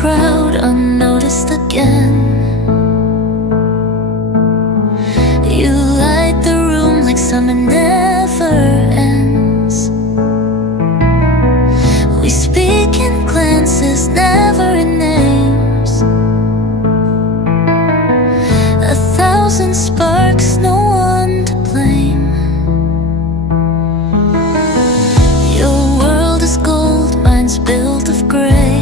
crowd unnoticed again. You light the room like summer never ends. We speak in glances, never in names. 1,000 sparks, no one to blame. Your world is gold, mine's built of gray.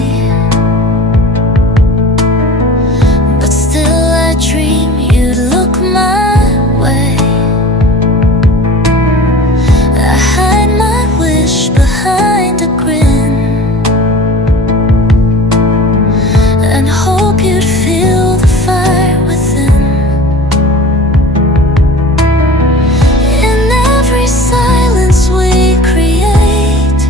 But still I dream you'd look my way. I hide my wish behind a grin and hope you'd feel the fire within. In every silence we create,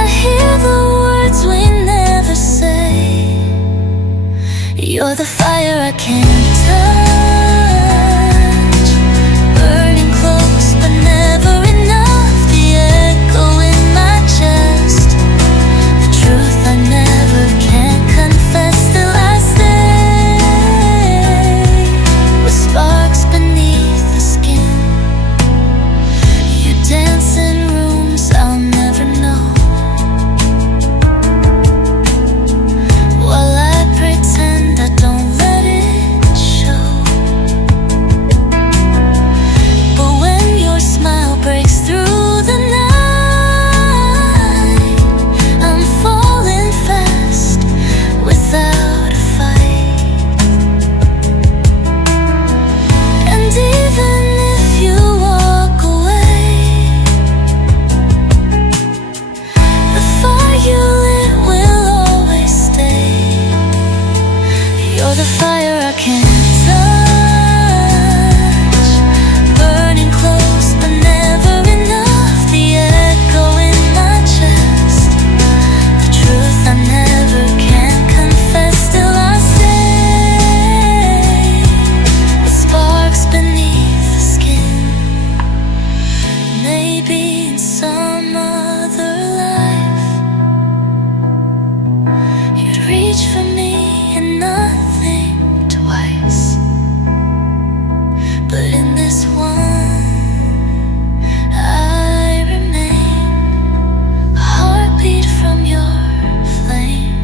I hear the words we never say. You're the fire I can't touch, burning close but never enough. The echo in my chest, the truth I never can confess till I stay. With sparks beneath the skin, you dance in rooms I'll never know, while I pretend I don't let it show. But when your smile breaks through the night, I'm falling fast without a fight. And even if you walk away, the fire you lit will always stay. You're the fire I can't touch, burning close but never enough. The echo in my chest, the truth I never can confess till I stay. With sparks beneath the skin, maybe in some other life you'd reach for me and nothing twice. But in this one, I remain a heartbeat from your flame.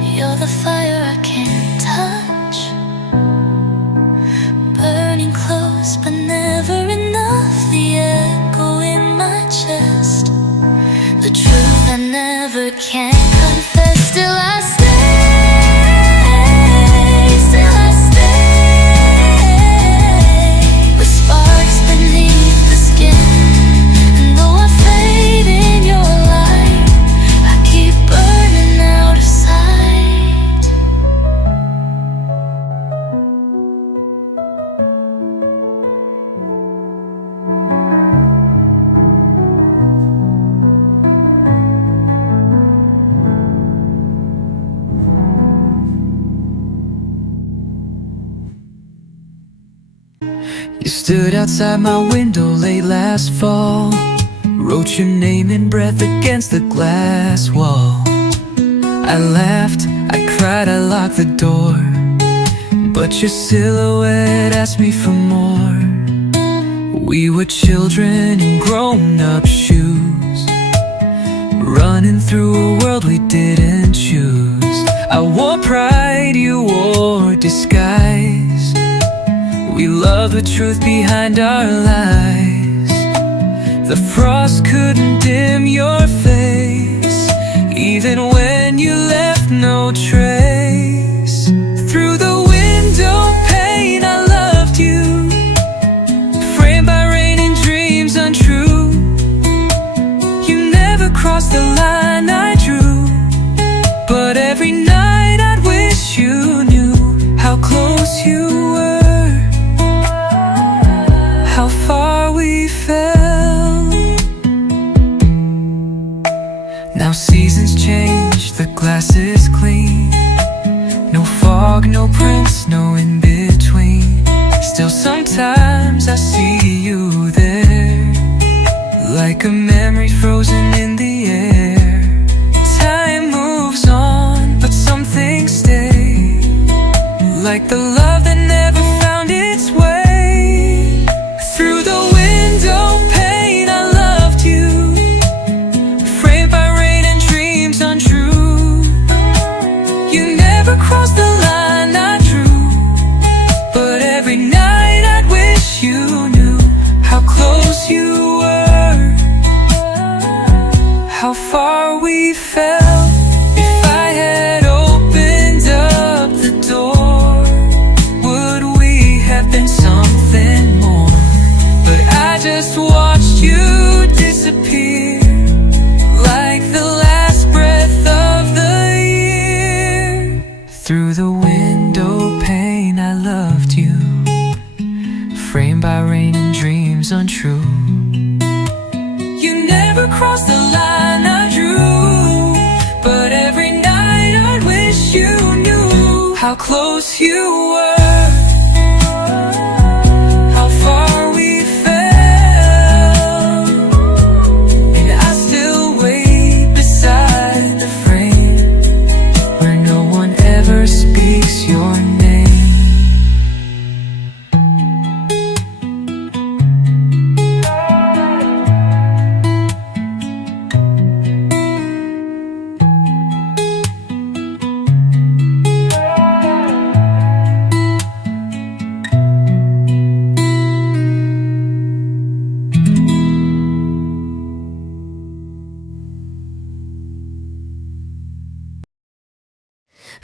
You're the fire I can't touch, burning close but never enough. The echo in my chest, the truth I never can confess till I stay. Still I stay. With sparks beneath the skin, and though I fade in your light, I keep burning out of sight. You stood outside my window late last fall, wrote your name in breath against the glass wall. I laughed, I cried, I locked the door, but your silhouette asked me for more. We were children in grown-up shoes, running through a world we didn't choose. I wore pride, you wore disguise. We loved the truth behind our lies. The frost couldn't dim your face, even when you left no trace. Through the window pane I loved you, framed by rain and dreams untrue. You never crossed the line I drew, but every night I'd wish you knew how close you were, how far we fell. Now seasons change, the glass is clean. No fog, no prints, no in between. Still sometimes I see you there, like a memory frozen in the air. Time moves on, but some things stay, like the love that never found its way. Through the window pane I loved you, framed by rain and dreams untrue. You never crossed the line I drew, but every night I'd wish you knew how close you were, how far we fell. If I had opened up the door, would we have been something more? But I just watched you disappear, like the last breath of the year. Through the window pane I loved you, framed by rain and dreams untrue. You never crossed the line I drew, but every night I'd wish you knew how close you were, how far we fell. And I still wait beside the frame where no one ever speaks your name.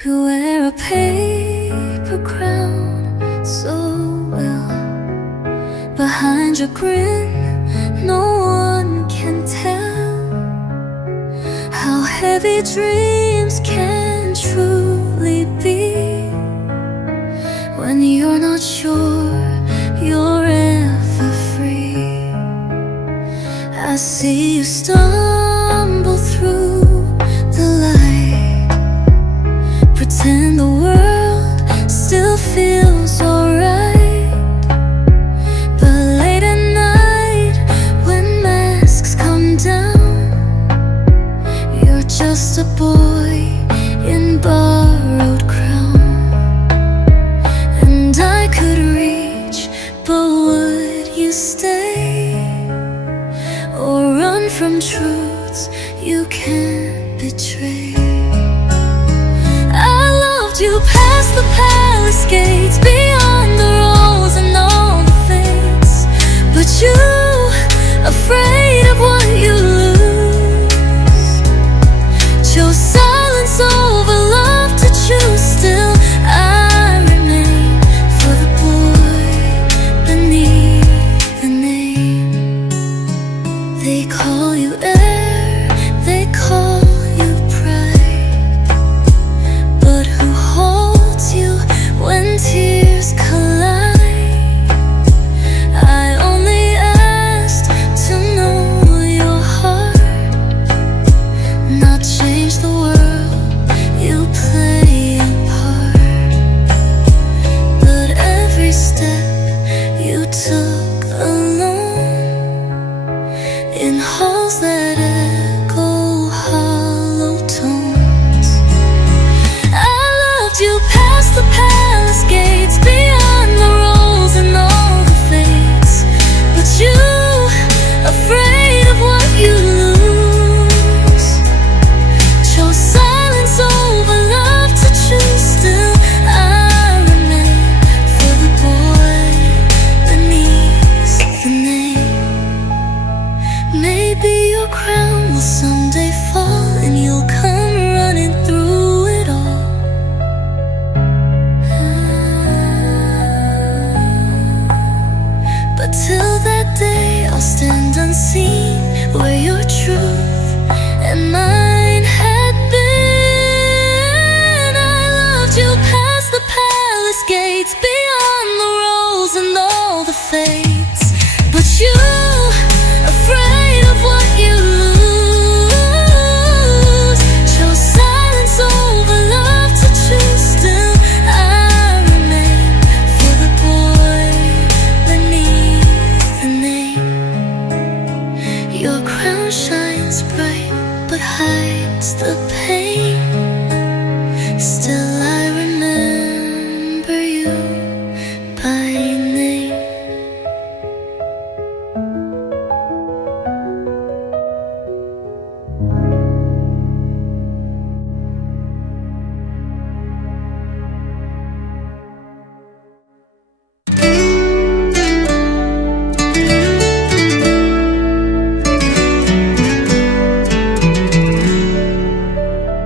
You wear a paper crown so well, behind your grin no one can tell how heavy dreams can truly be when you're not sure you're ever free. I see you stumble through the light, pretend the world still feels alright. But late at night, when masks come down, you're just a boy in borrowed crown. And I could reach, but would you stay? Or run from truths you can't betray? You past the palace gates, beyond the rows and all the fates, but you, afraid of what you lose, chose silence over love to choose. Still I remain for the boy beneath the name. They call you air, they call you pride, but who holds you when tears collide? I only asked to know your heart, not change the world you play a part. But every step you took alone, in halls that echo hollow tones. I loved you past the palace gates, beyond the rows and all the fates, but you, afraid of what you lose, chose silence over love to choose. Still I remain for the boy beneath the name. Maybe your crown will someday fall and you'll come running through it all. But till that day I'll stand unseen where your truth and mine had been. I loved you past the palace gates, beyond the rows and all the fates, but you, afraid of what you lose, chose silence over love to choose. Still I remain for the boy beneath the name. Your sun shines bright but hides the pain. Still I remember you by name.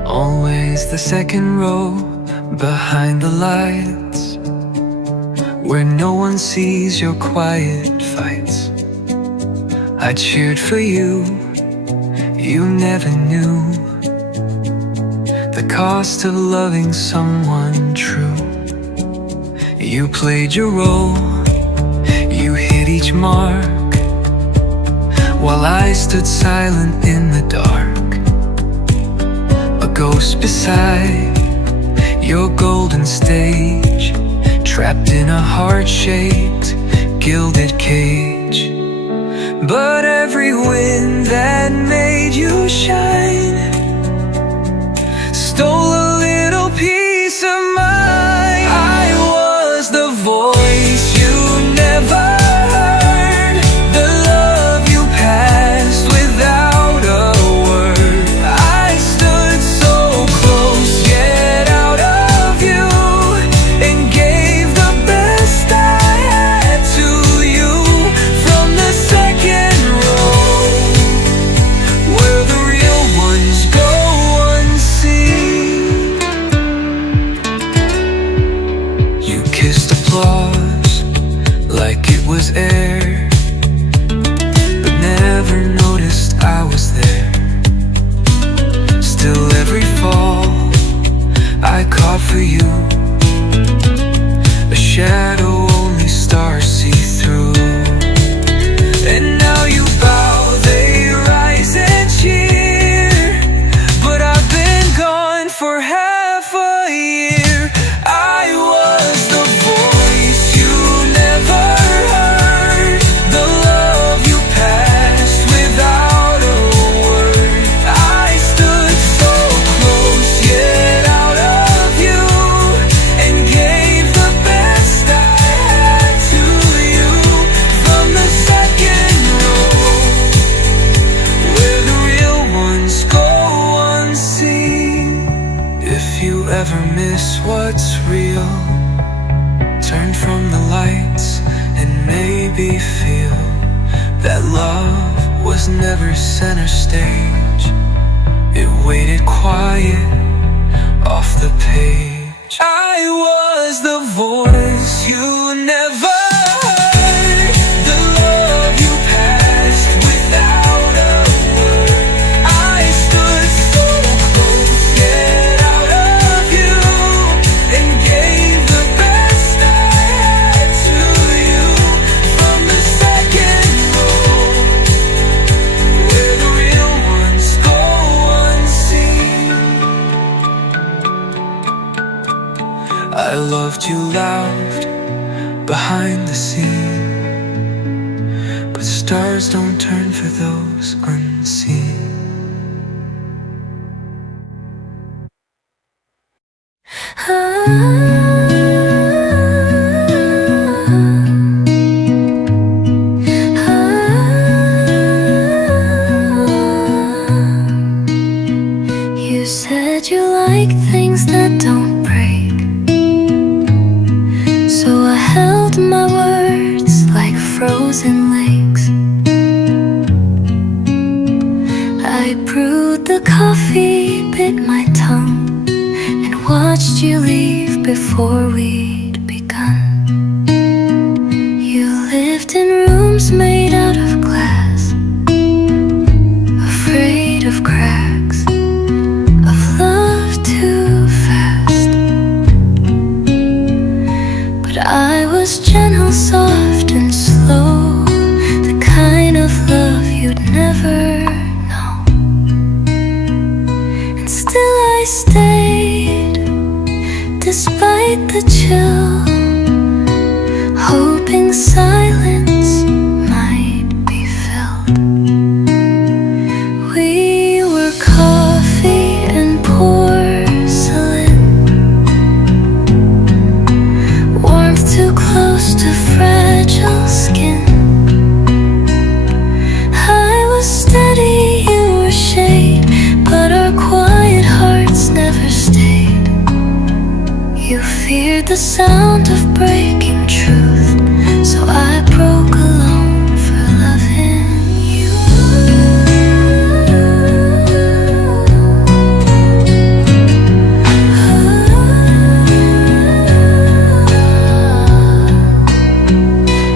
Always the second row behind the lights, where no one sees your quiet fights. I cheered for you, you never knew the cost of loving someone true. You played your role, you hit each mark, while I stood silent in the dark. A ghost beside your golden stage, trapped in a heart-shaped, gilded cage. But every wind that made you shine stole a little piece of mine. I was the voice you never heard, the love you passed without a word. I stood so close, yet out of you, and gave the best I had to you. From the second row, where the real ones go unseen. You kissed applause like it was air, but never noticed I was there. Still every fall I caught for you, a shadow only stars see through. And now you bow, they rise and cheer, but I've been gone for half a year. I was the voice you never heard, the love you passed without a word. I stood so close, yet out of you, and gave the best I had to you. From the second row, where the real ones go unseen. If you ever miss what's real, turn from the lights and maybe feel that love was never center stage. It waited quiet off the page. I was the voice you never heard, the love you passed without a word. I stood so close, yet out of you, and gave the best I had to you. From the second row, where the real ones go unseen. I loved you loud behind the scene, but stars don't turn for those unseen. You said you like things that don't break, so I held my words like frozen lakes. I brewed the coffee, bit my tongue, and watched you leave before we'd begun. You lived in rooms made out of glass, afraid of cracks, of love too fast. But I was gentle, soft and slow, the kind of love you'd never know. And still I stayed, despite the chill, hoping silence might be filled. feared the sound of breaking truth, so I broke alone for loving you.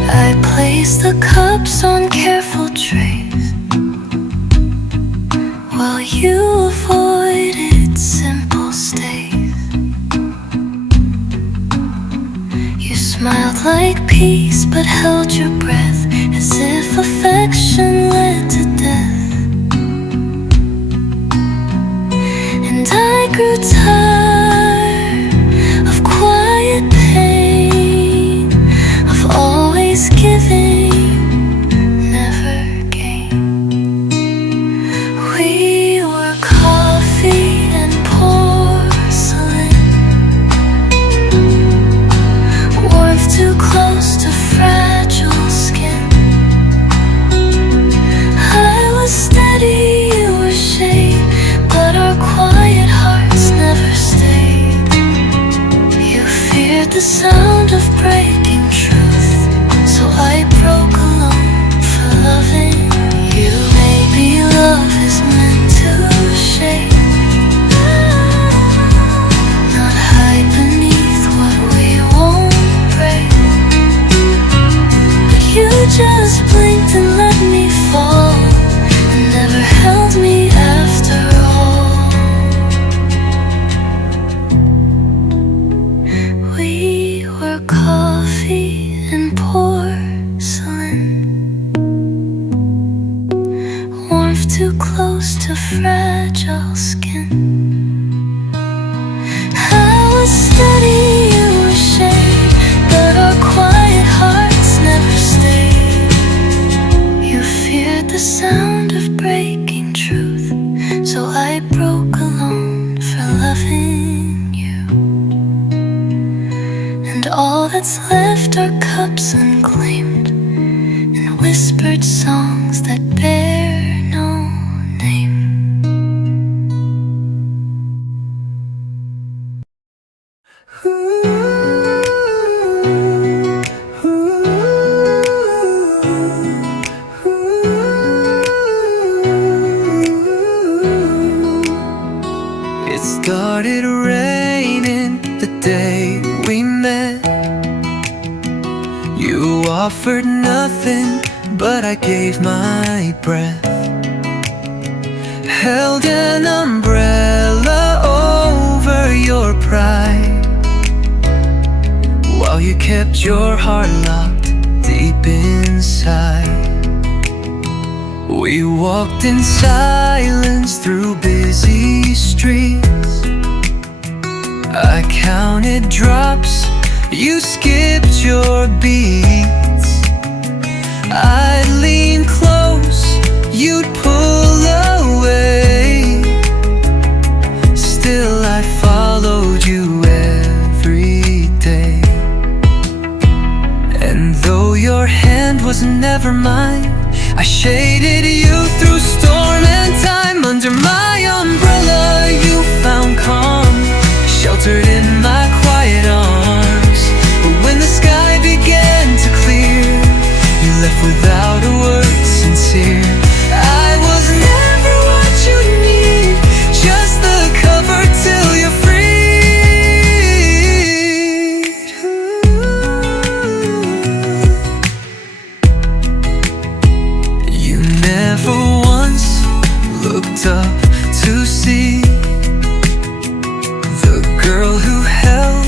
I placed the cups on careful trays while you avoided simple stays. You smiled like peace but held your breath, as if affection led to death. And I grew tired of quiet pain, of always giving, never gain. We were coffee and porcelain, warmth too close to fragile skin. I was steady, you were shade, but our quiet hearts never stayed. You feared the sound of breaking truth, so I broke alone for loving you. Maybe love is meant to shade, not hide beneath what we won't break. But you just blinked and let me fall, and never held me after all. We were coffee and porcelain, warmth too close to fragile skin. I was steady, you were shade, but our quiet hearts never stayed. You feared the sound of breaking truth, so I broke alone for loving you. And all that's left are cups unclaimed, and whispered songs that bear no name. It started raining the day we met. You offered nothing, but I gave my breath. Held an umbrella over your pride, while you kept your heart locked deep inside. We walked in silence through busy streets. I counted drops, you skipped your beats. I'd lean close, you'd pull away. Still I followed you every day. And though your hand was never mine, I shaded you through storm and time. Under my umbrella you found calm, sheltered in my quiet arms. But when the sky began to clear, you left without a word sincere. I was never what you need, just the cover till you're free. You never once looked up to see the girl who held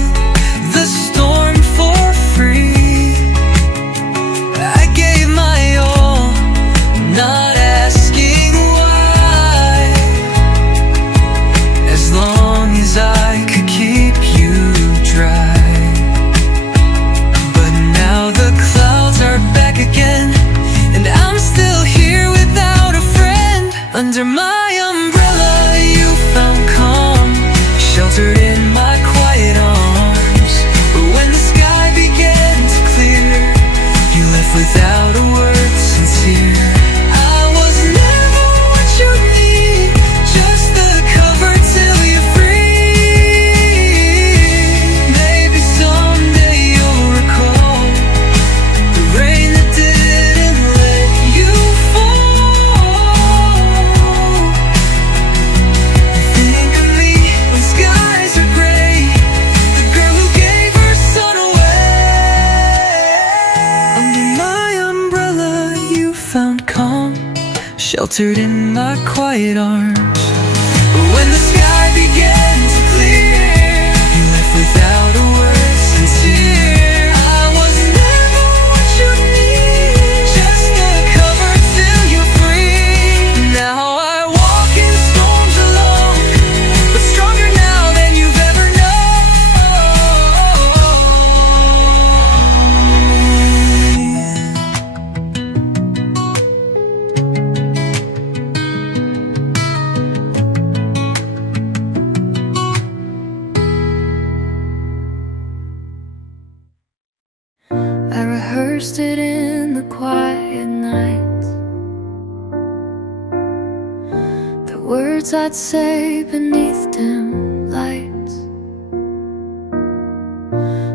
the storm for free. I gave my all, not asking why, as long as I could keep you dry. But now the clouds are back again, and I'm still here without a friend. Under my umbrella you sheltered in my quiet arms. But when the sky began to clear, you left without a word sincere. I was never what you need, just a cover till you're free. Now I walk in storms alone, but stronger now than you've ever known. I rehearsed it in the quiet nights, the words I'd say beneath dim lights,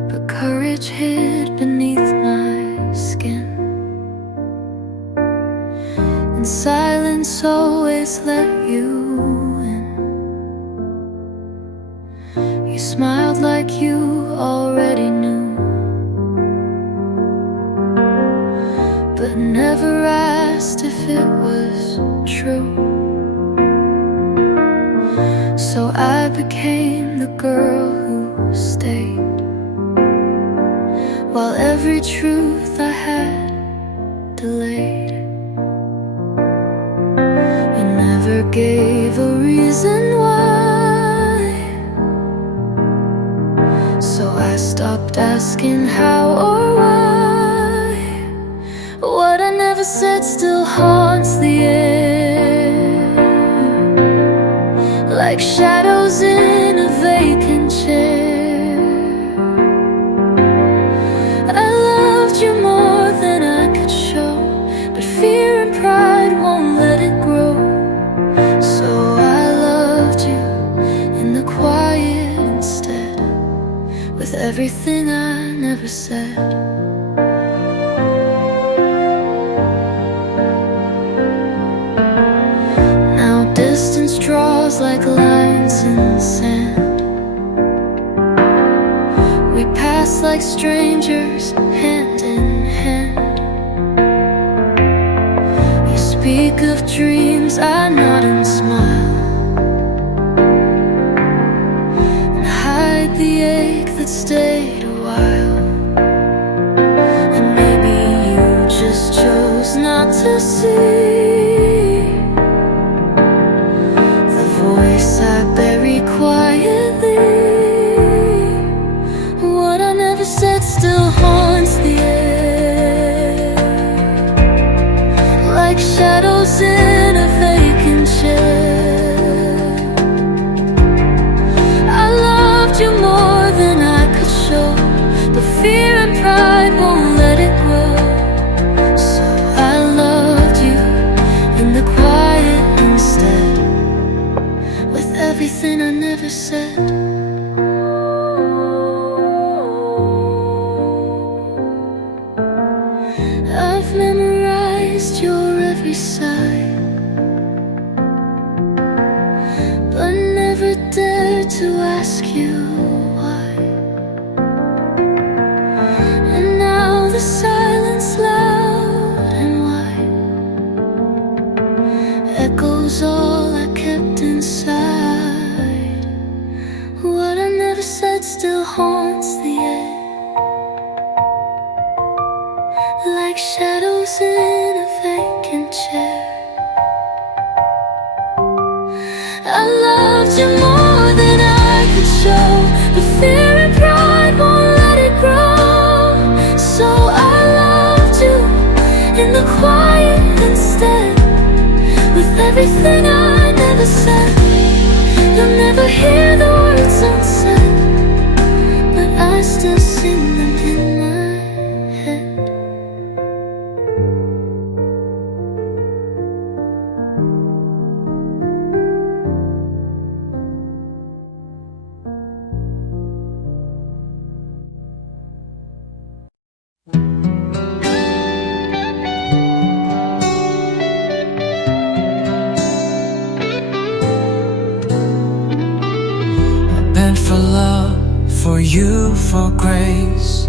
but courage hid beneath my skin, and silence always let you in. You smiled like you already knew, but never asked if it was true. So I became the girl who stayed, while every truth I had delayed. You never gave a reason why, so I stopped asking how or why. What I never said still haunts the air, like shadows in a vacant chair. I loved you more than I could show, but fear and pride won't let it grow. So I loved you in the quiet instead, with everything I never said. Distance draws like lines in sand. We pass like strangers, hand in hand. You speak of dreams, I nod and smile, and hide the ache that stayed a while. And maybe you just chose not to see I bury quietly. What I never said still haunts the air, like shadows in a vacant chair. I loved you more than I could show, but fear and pride won't let it grow. So I loved you in the quiet instead, everything I never said. I've memorized your every sigh, but never dared to ask you why. And now the silence, loud and wide, echoes all I kept inside. What I never said still haunts the air, like shadows in a vacant chair. I loved you more than I could show, but fear and pride won't let it grow. So I loved you in the quiet instead, with everything I never said. You'll never hear the words unsaid, but I still sing them in my head. For love, for you, for grace,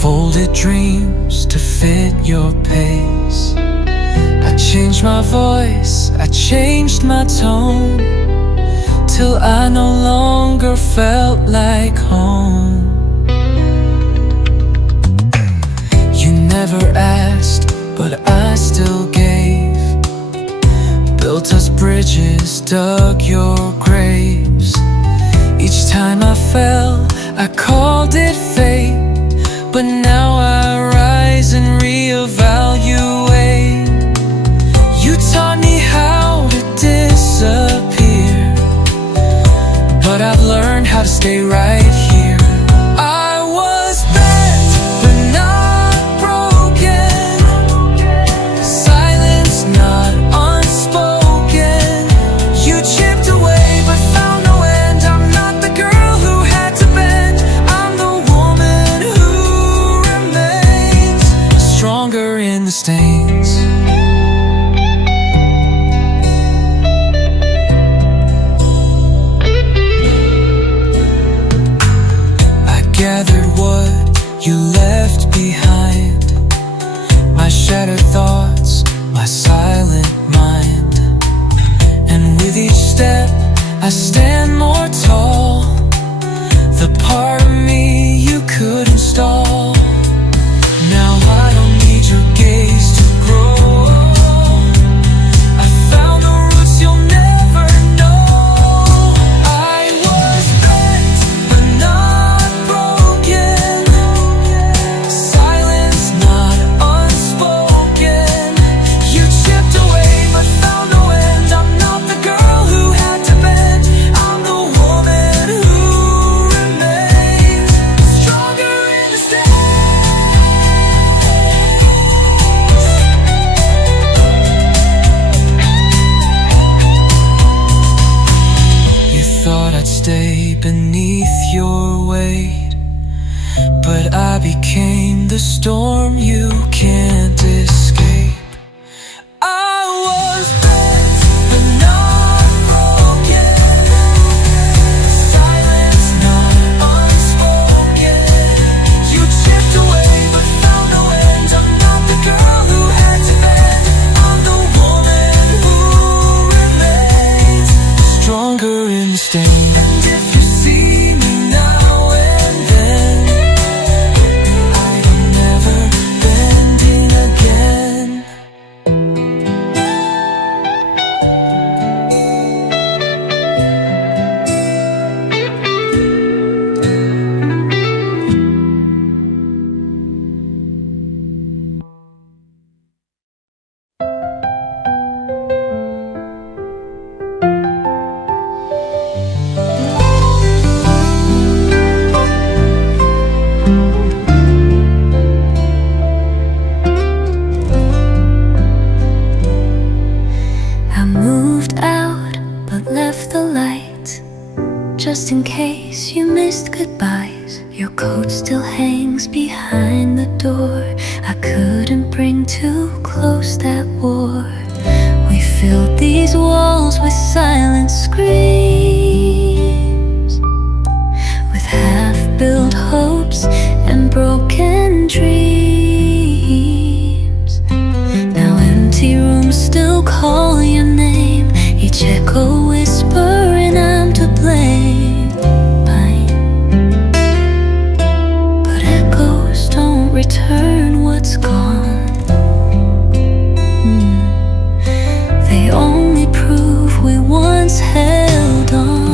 folded dreams to fit your pace. I changed my voice, I changed my tone, till I no longer felt like home. You never asked, but I still gave. Built us bridges, dug your graves. Each time I fell, I called it fate, but now I rise and reevaluate. You taught me how to disappear, but I've learned how to stay right here. I was bent, but not broken. Silence, not unspoken. You chipped away, but found no end. I'm not the girl who had to bend. I'm the woman who remains stronger in the stains. Gathered what you left behind, my shattered thoughts, my silent mind. And with each step I stand more tall, the part of me you couldn't stall. Now I don't need your gaze to grow. I found the roots you'll never know. I was bent, but not broken. Silence, not unspoken. You chipped away, but found no end. I'm not the girl who had to bend. I'm the woman who remains stronger in the You thought I'd stay beneath your weight, but I became the storm you can't escape. I was bent, but not broken. Silence, not unspoken. You chipped away, but found no end. I'm not the girl who had to bend. I'm the woman who remains stronger in the stain. And if you see me now and then, I am never bending again. I moved out, but left the light, just in case you missed goodbyes. Your coat still hangs behind the door. I couldn't bring too close that war. We filled these walls with silent screams, with half-built hopes and broken dreams. Now empty rooms still call your name, each echo whispering I'm to blame. But echoes don't return what's gone. They only prove we once held on.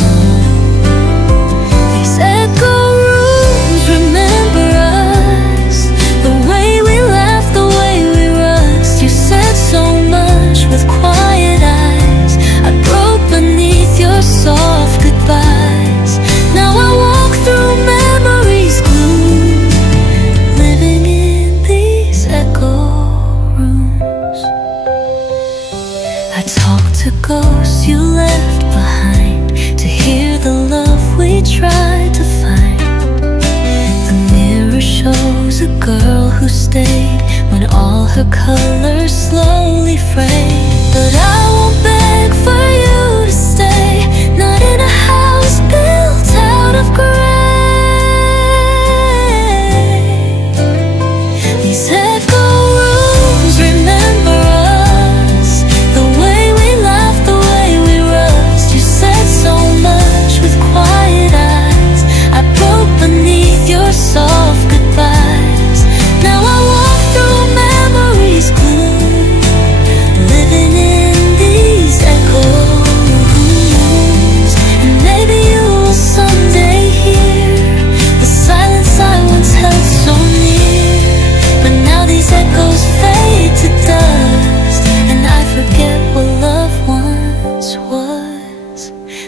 These echo rooms remember us, the way we laughed, the way we rust. You said so much with quiet eyes. I broke beneath your soft goodbyes. Now I walk through memories gloom, living in these echo rooms. I talk to ghosts you left behind, to hear the love we tried to find. The mirror shows a girl who stayed when all her colors slowly frayed. But I won't beg for you to stay, not in a house built out of gray. These echo rooms remember us,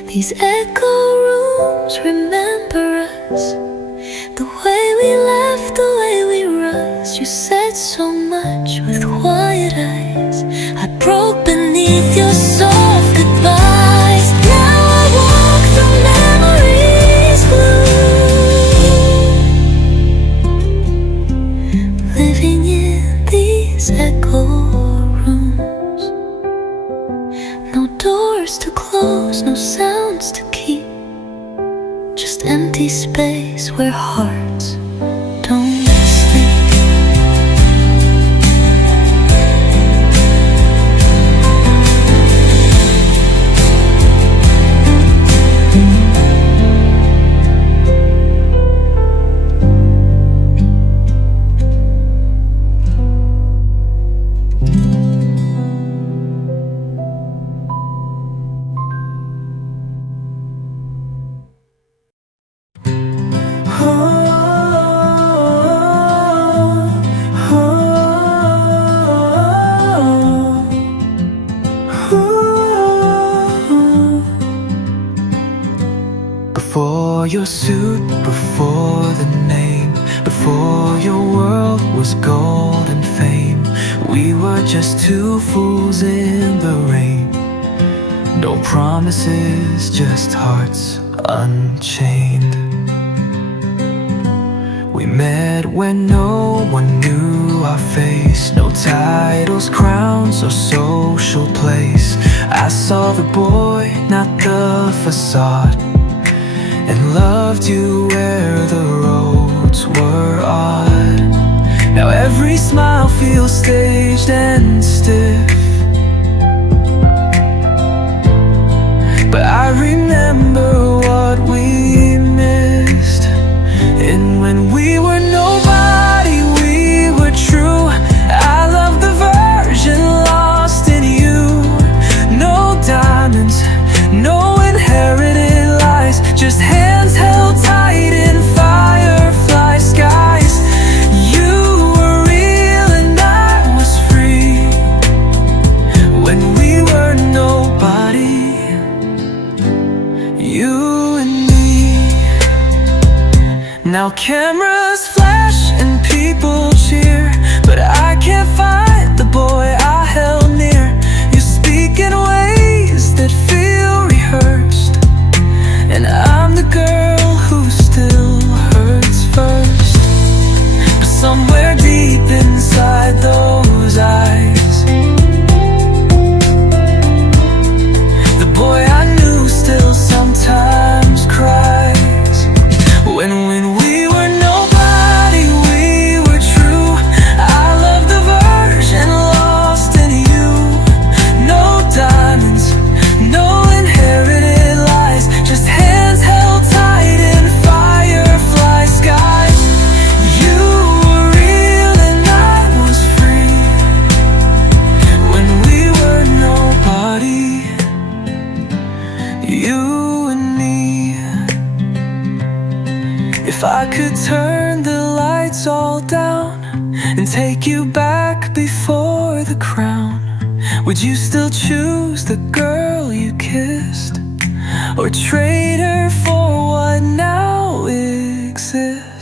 These echo rooms remember us, the way we laughed, the way we rushed. You said so much with quiet eyes. I broke beneath your soft goodbyes. Now I walk through memories blue, living in these echo rooms. No doors to close, no sounds to keep, just empty space where hearts don't sleep. Before your suit, before the name, before your world was gold and fame, we were just two fools in the rain. No promises, just hearts unchained. We met when no one knew our face, no titles, crowns, or social place. I saw the boy, not the facade, and loved you where the roads were odd. Now every smile feels staged and stiff, but I remember what we missed. And when we were nobody, we were true. I love the version lost in you. No diamonds, no inherited lies, just hands held tight in firefly skies. You were real and I was free. When we were nobody, you and me. Now cameras flash and people cheer, but I can't find the boy I held near. You speak in ways that feel rehearsed, and I'm the girl who still hurts first. But somewhere deep inside those eyes, the boy I knew still sometimes cries. When we were nobody, we were true. I love the version lost in you. No diamonds, no inherited lies, just hands held tight in firefly skies. You were real and I was free. When we were nobody, you and me. If I could turn the lights all down and take you back before the crown, would you still choose the girl you kissed, or trade her for what now exists?